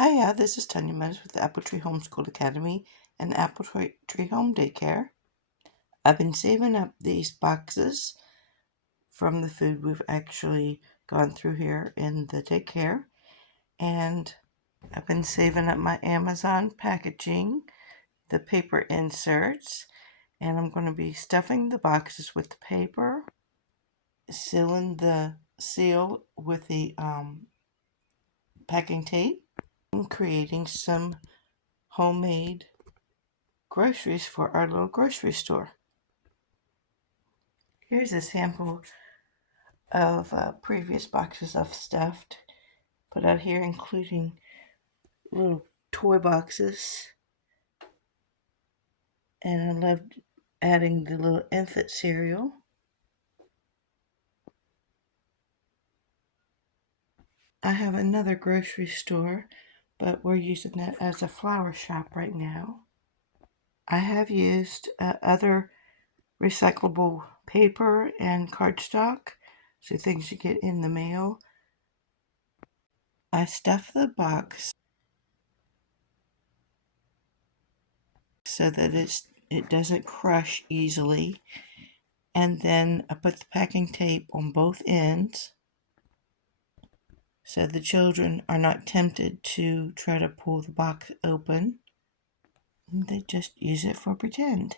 Hiya, this is Tanya Meadows with the Apple Tree Homeschool Academy and Apple Tree Home Daycare. I've been saving up these boxes from the food we've actually gone through here in the daycare, and I've been saving up my Amazon packaging, the paper inserts, and I'm going to be stuffing the boxes with the paper, sealing the seal with the packing tape, and creating some homemade groceries for our little grocery store. Here's a sample of previous boxes I've stuffed, put out here, including little toy boxes. And I loved adding the little infant cereal. I have another grocery store, but we're using that as a flower shop right now. I have used other recyclable paper and cardstock, so things you get in the mail. I stuff the box so that it doesn't crush easily, and then I put the packing tape on both ends so the children are not tempted to try to pull the box open. They just use it for pretend.